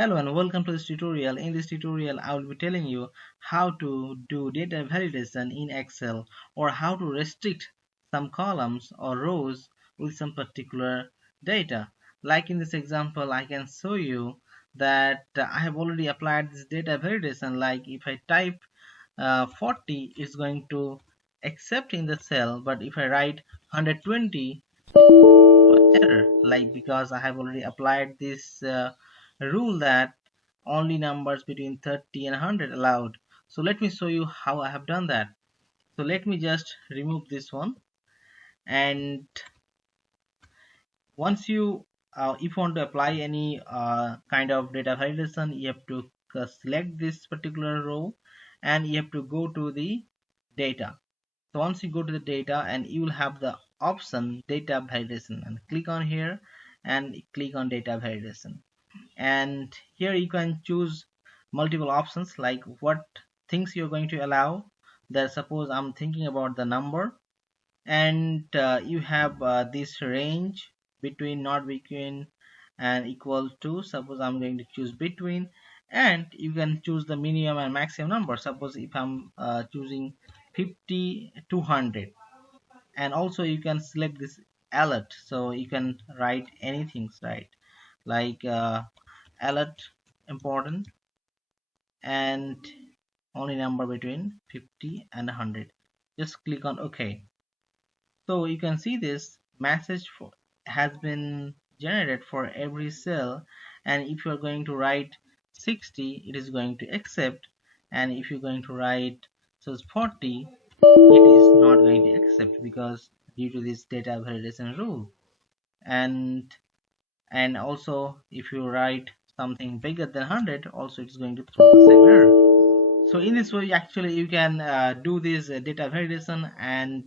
Hello and welcome to this tutorial. In this tutorial, I will be telling you how to do data validation in Excel or how to restrict some columns or rows with some particular data. Like in this example, I can show you that I have already applied this data validation. Like if I type 40, it's going to accept in the cell, but if I write 120, error, like because I have already applied this rule that only numbers between 30 and 100 allowed. So let me show you how I have done that. So let me just remove this one, and once you if you want to apply any kind of data validation, you have to select this particular row and you have to go to the data. So once you go to the data, and you will have the option data validation, and click on here and click on data validation. And here you can choose multiple options, like what things you're going to allow. That suppose I'm thinking about the number, and you have this range between, not between, and equal to. Suppose I'm going to choose between, and you can choose the minimum and maximum number. Suppose if I'm choosing 50 to 100. And also you can select this alert, so you can write anything, right? Like alert important, and only number between 50 and 100. Just click on OK. So you can see this message has been generated for every cell, and if you're going to write 60, it is going to accept, and if you're going to write so 40, it is not going to accept, because due to this data validation rule. And also if you write something bigger than 100, also it's going to throw the same error. So in this way, actually you can do this data validation, and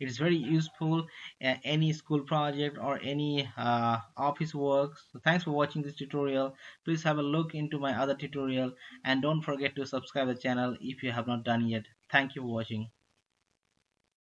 it's very useful any school project or any office work. So thanks for watching this tutorial. Please have a look into my other tutorial, and don't forget to subscribe the channel if you have not done yet. Thank you for watching.